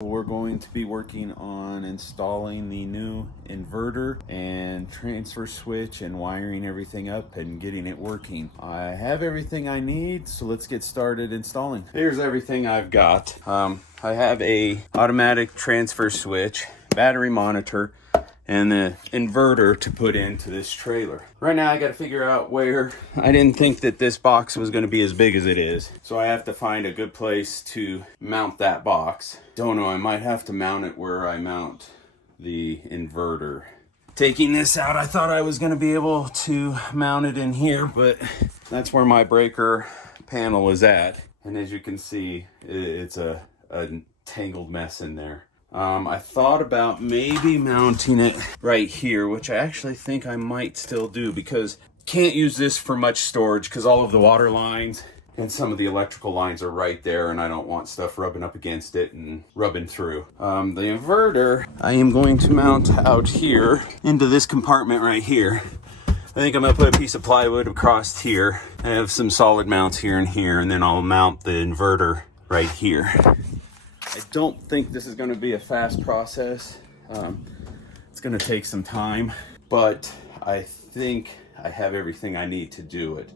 We're going to be working on installing the new inverter and transfer switch and wiring everything up and getting it working. I have everything I need, so let's get started installing. Here's everything I've got. I have a automatic transfer switch, battery monitor, and the inverter to put into this trailer. Right now I got to figure out where. I didn't think that this box was going to be as big as it is, so I have to find a good place to mount that box. Don't know, I might have to mount it where I mount the inverter. Taking this out, I thought I was going to be able to mount it in here, but that's where my breaker panel is at. And as you can see, it's a tangled mess in there. I thought about maybe mounting it right here, which I actually think I might still do, because can't use this for much storage because all of the water lines and some of the electrical lines are right there, and I don't want stuff rubbing up against it and rubbing through. The inverter I am going to mount out here into this compartment right here. I think I'm gonna put a piece of plywood across here. I have some solid mounts here and here, and then I'll mount the inverter right here. I don't think this is going to be a fast process. It's going to take some time, but I think I have everything I need to do it.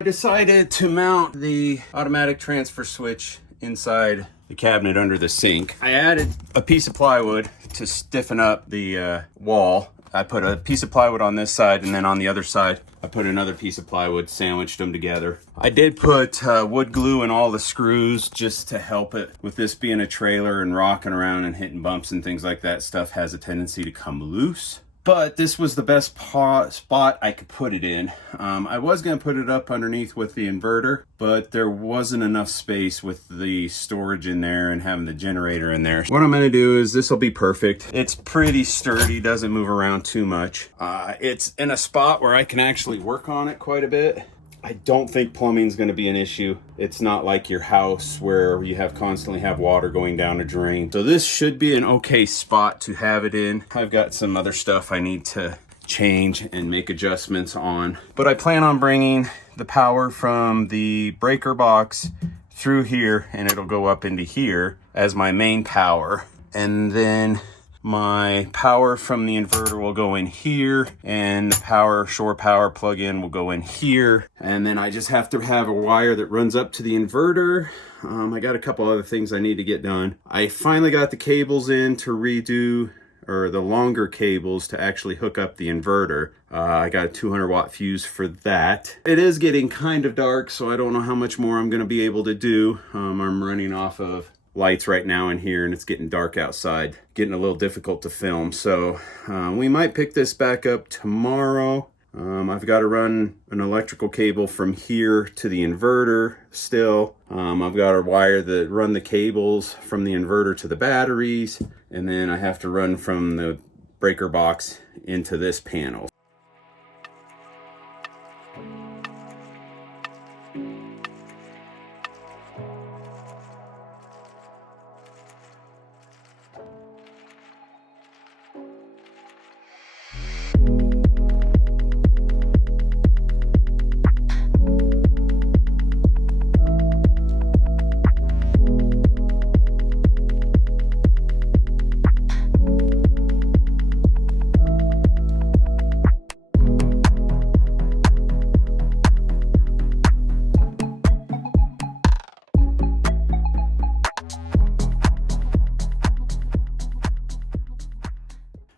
I decided to mount the automatic transfer switch inside the cabinet under the sink. I added a piece of plywood to stiffen up the wall. I put a piece of plywood on this side, and then on the other side I put another piece of plywood, sandwiched them together. I did put wood glue in all the screws just to help it. With this being a trailer and rocking around and hitting bumps and things like that, stuff has a tendency to come loose. But this was the best spot I could put it in. I was going to put it up underneath with the inverter, but there wasn't enough space with the storage in there and having the generator in there. What I'm going to do is, this will be perfect. It's pretty sturdy, doesn't move around too much. It's in a spot where I can actually work on it quite a bit. I don't think plumbing is going to be an issue. It's not like your house where you constantly have water going down a drain. So this should be an okay spot to have it in. I've got some other stuff I need to change and make adjustments on. But I plan on bringing the power from the breaker box through here, and it'll go up into here as my main power. And then my power from the inverter will go in here, and the shore power plug-in will go in here. And then I just have to have a wire that runs up to the inverter. I got a couple other things I need to get done. I finally got the cables in to redo, or the longer cables to actually hook up the inverter. I got a 200 watt fuse for that. It is getting kind of dark, so I don't know how much more I'm going to be able to do. I'm running off of lights right now in here, and it's getting dark outside, getting a little difficult to film. So we might pick this back up tomorrow. I've got to run an electrical cable from here to the inverter still. I've got to wire run the cables from the inverter to the batteries, and then I have to run from the breaker box into this panel.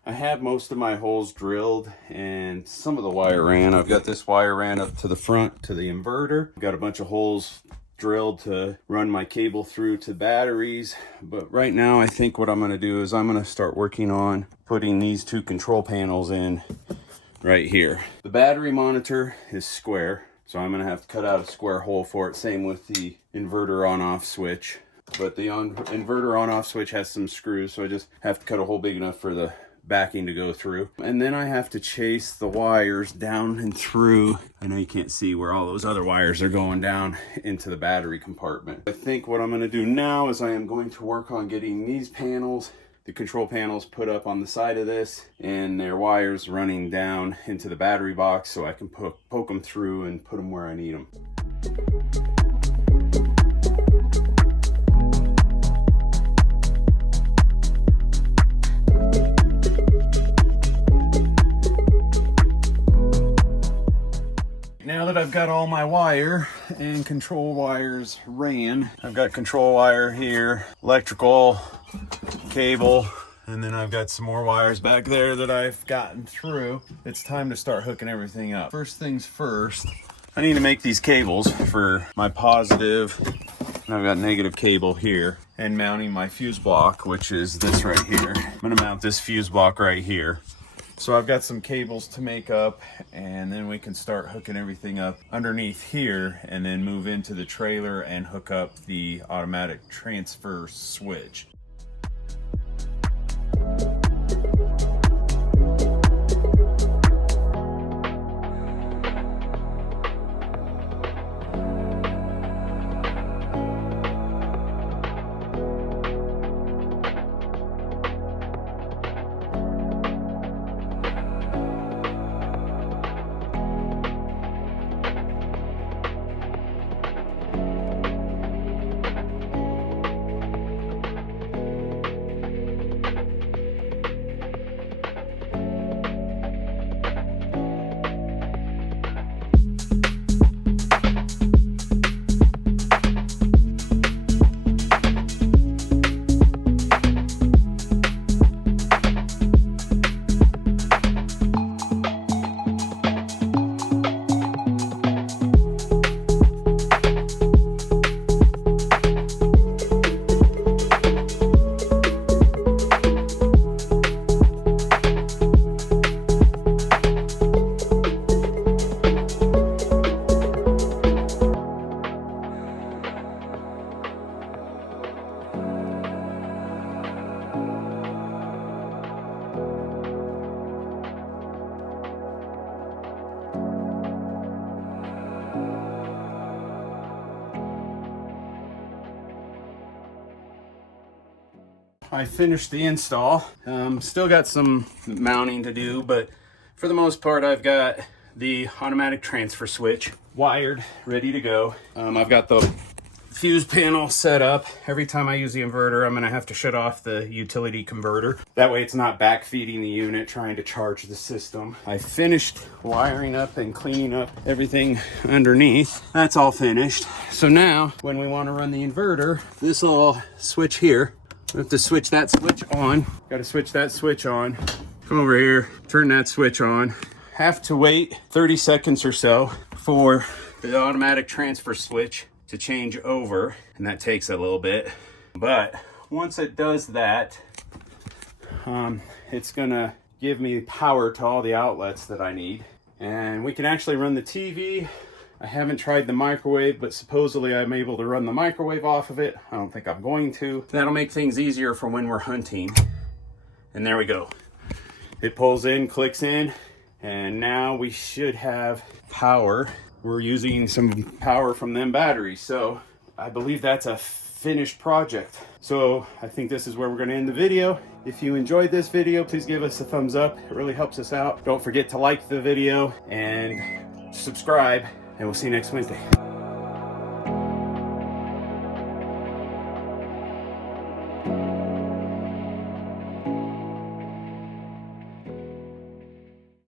I have most of my holes drilled, and some of the wire ran. I've got this wire ran up to the front to the inverter. I've got a bunch of holes drilled to run my cable through to batteries. But right now I think what I'm going to do is I'm going to start working on putting these two control panels in right here. The battery monitor is square. So I'm gonna have to cut out a square hole for it. Same with the inverter on-off switch. But the inverter on-off switch has some screws, so I just have to cut a hole big enough for the backing to go through. And then I have to chase the wires down and through. I know you can't see where all those other wires are going down into the battery compartment. I think what I'm gonna do now is I am going to work on getting these panels, the control panels, put up on the side of this, and their wires running down into the battery box so I can poke them through and put them where I need them. Now that I've got all my wire and control wires ran, I've got control wire here, electrical, cable, and then I've got some more wires back there that I've gotten through. It's time to start hooking everything up. First things first, I need to make these cables for my positive, and I've got negative cable here, and mounting my fuse block, which is this right here. I'm gonna mount this fuse block right here. So I've got some cables to make up, and then we can start hooking everything up underneath here and then move into the trailer and hook up the automatic transfer switch. I finished the install. Still got some mounting to do, but for the most part I've got the automatic transfer switch wired, ready to go. I've got the fuse panel set up. Every time I use the inverter, I'm gonna have to shut off the utility converter. That way it's not backfeeding the unit trying to charge the system. I finished wiring up and cleaning up everything underneath. That's all finished. So now when we wanna run the inverter, this little switch here, we have to switch that switch on. Got to switch that switch on. Come over here, turn that switch on. Have to wait 30 seconds or so for the automatic transfer switch to change over, and that takes a little bit. But once it does that, it's gonna give me power to all the outlets that I need. And we can actually run the TV. I haven't tried the microwave, but supposedly I'm able to run the microwave off of it. I don't think I'm going to. That'll make things easier for when we're hunting. And there we go. It pulls in, clicks in, and now we should have power. We're using some power from them batteries. So I believe that's a finished project. So I think this is where we're gonna end the video. If you enjoyed this video, please give us a thumbs up. It really helps us out. Don't forget to like the video and subscribe. And we'll see you next Wednesday.